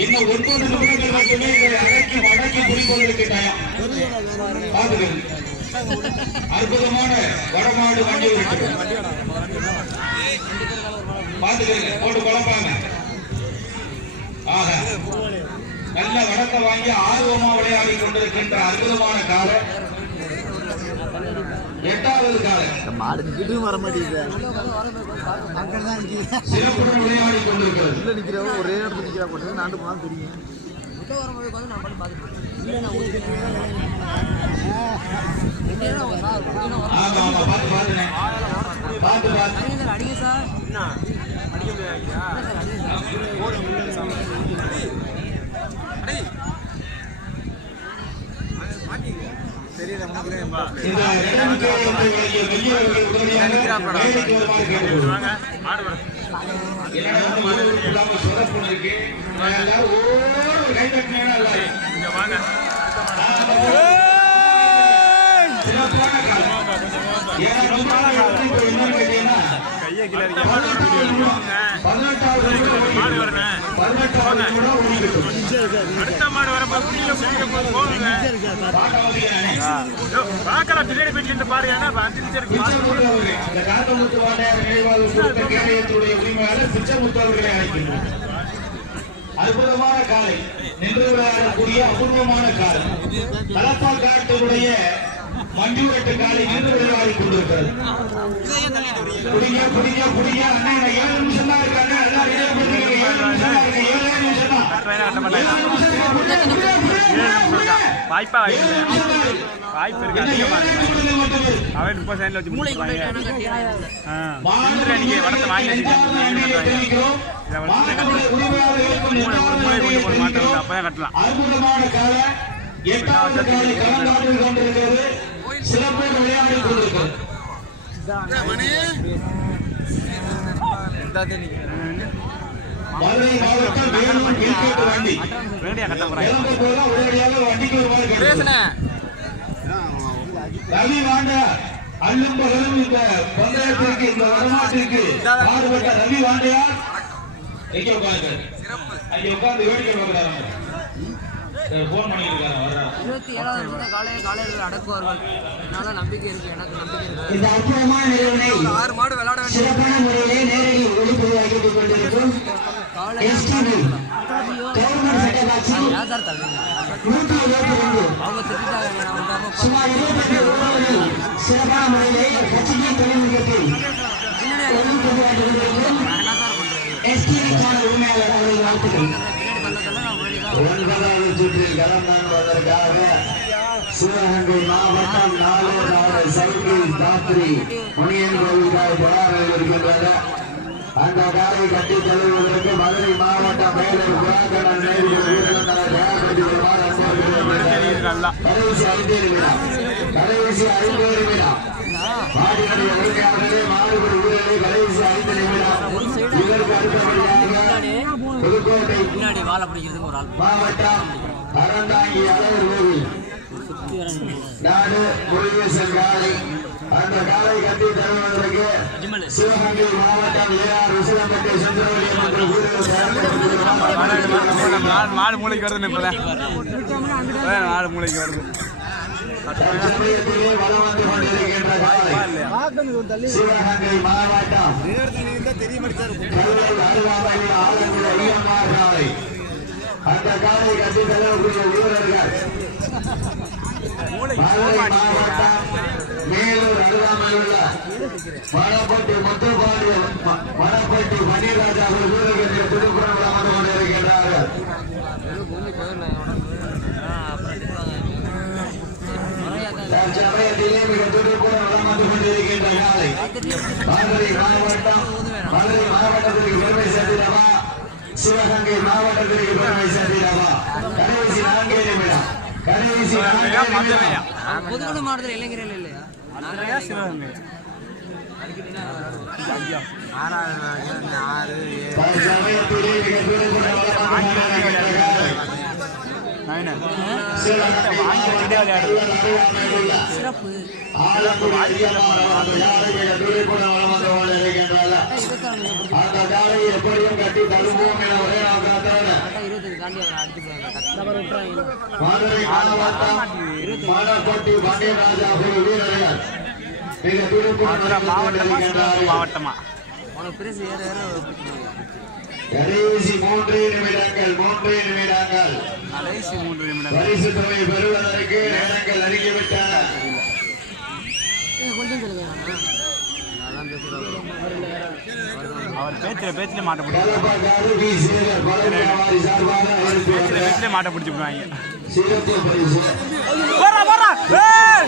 இன்னும் 9 நிமிடங்கள் மட்டுமே இதை அடக்கி முடிப்பதற்கு தயார். அற்புதமான வடமாடு வண்டி பாத்துக்கிறீங்க, போட்டு குழப்பாங்க. ஆக நல்ல வடத்தை வாங்கி ஆர்வமா விளையாடி கொண்டிருக்கின்ற அற்புதமான காலம். 8வது காலம் வர மாட்டேங்குது. சிறப்புடன் விளையாடி கொண்டிருக்கிறது. ஒரே இடத்துல நிக்கிறா போட்டு நாட்டு போனா தெரியும். அடிங்க சார். அற்புதமான காலை நின்று விளையாடக்கூடிய அபூர்வமான காலை தலப்பா காட்டுடைய மஞ்சூரட்டு காலை நின்று விளையாடி கொண்டிருக்கிறது. புடிங்க அண்ணா 7 நிமிஷம் தான் இருக்காங்க. எல்லாரும் இதே பண்ணுங்க. 7 நிமிஷம் தான் இருக்கு. 7 நிமிஷம் தான் வாய்ப்பா வாய்ப்பு இருக்கு. அதிகமா அவன் 30 செகண்ட்ல வச்சு மூளைக்கு வடத்தை வாங்கி அப்பதான் கட்டலாம். அற்புதமான காலை 8வது காலை கலந்தாடி கொண்டிருக்கிறது. சிறப்பு விளையாடி கொண்டிருக்கிறது. மதுரை மாவட்டம் வேலூர் கிரிக்கெட் வண்டி வண்டிக்கு ரவி வாண்ட அள்ளும் பகலும் இந்த பந்தயத்திற்கு இந்த வரமாட்டிற்கு பாடுபட்ட ரவி வாண்டையார் எங்கே உட்காந்து உட்கார்ந்து வேடிக்கை பார்க்கிறாங்க. போன் பண்ணிருக்காங்க. 27வது காலையில் அடக்குவார்கள். அதனால நம்பிக்கை இருக்கு. எனக்கு நம்பிக்கை இருக்கு. இந்த அற்புதமான நிகழ்வை 6 மாடு விளையாட வேண்டிய சிறப்பான முறையிலே நேரடி ஒளிப்பதிவாகிக் கொண்டிருக்கும் எஸ்டிவி கவர்மெண்ட் சட்டவாட்சி 122 அவங்க திட்டாங்க. சுமார் 28 ஊர்களில் சிறப்பான முறையிலே கட்சியை தொழில்நுட்பத்தில் ஒளிப்பதிவாகிக் கொண்டிருக்கும் எஸ்டிவிக்கான உரிமையாளர் அவர்கள் வாழ்த்துக்கள். 9வது சுற்றில் களம் காண்பதற்காக சிவகங்கை மாவட்டம் 4 சைக்கிள் தாத்ரி முனியன் கோவில்காய் புறாவில் இருக்கின்றன. அந்த காலை கட்டி தழுவுவதற்கு மதுரை மாவட்டம் மேலூர் புறாக்கடல் கடைசி 5 நிமிடம் மாடிகளுடைய உரிமையாளர்களே மாடுபடி வீரர்களே கடைசி 5 நிமிடம். இதற்கு அடுத்தபடியாக புதுக்கோட்டை மாவட்டம் அறந்தாங்கி அழகர் கோவில் நாடு முருகேசன் காலை. அந்த காலை கட்டி தருவதற்கு சிவகங்கை மாவட்டம் ஏஆர் விசிலம்பட்டி சுந்தரவல்லி மற்றும் மாடு மூளைக்கு வருது. மாடு மூளைக்கு வருது. வளம் வந்து கொண்டிருக்கின்ற காலை சிவகங்கை மாவட்டம் அருகாமையில் ஆளுநர் ஐயம்மார் காலை. அந்த காலை கட்டி தரக்கூடிய வீரர்கள் மாவட்டம் மேலூர் அருகாமையில் உள்ள வடப்பட்டி முத்துப்பாண்டி வடப்பட்டி மணிராஜா வீரர்கள் திருப்புறம் வளர்ந்து கொண்டிருக்கின்றார்கள். தற்சமயத்திலே மிக துடிப்புடன் வளர்ந்து கொண்டிருக்கின்ற காலை மதுரை மாவட்டத்திற்கு பெருமை சேர்த்திடவா, சிவகங்கை மாவட்டத்திற்கு பெருமை சேர்த்திடவா. கடைசி 4 நிமிடம். கடைசி 4 நிமிடம். பொதுக்குழு மாவட்டத்தில் இளைஞர்கள் இல்லையா? தற்சமயத்திலே மிக துடிப்புடன் வளர்ந்து கொண்டிருக்கின்ற காலை சிறப்பு அந்த காலையை எப்படியும் கட்டி தருவோம் என ஒரே மதுரை மாவட்டம் மலர்கோட்டை பாண்டியராஜா வீரர்கள் மிக துடிப்புடன் மாவட்டமா உனக்கு பிரிசு ஏற கடைசி 3 நிமிடங்கள் கடைசி 3 நிமிடங்கள் பரிசு தொகை பெறுவதற்கு நேரங்கள் நெருங்கிவிட்டன. கொஞ்சம் சொல்லுங்க நான் அவர் பேச்சில மாட்ட பிடிச்சி கலப்பக்காரு வி. சேகர் பலவியாபாரி சார்பாக பேச்சில மாட்ட பிடிச்சி விடுவாங்க. சிறப்பு பரிசு போறா போறா ஏய்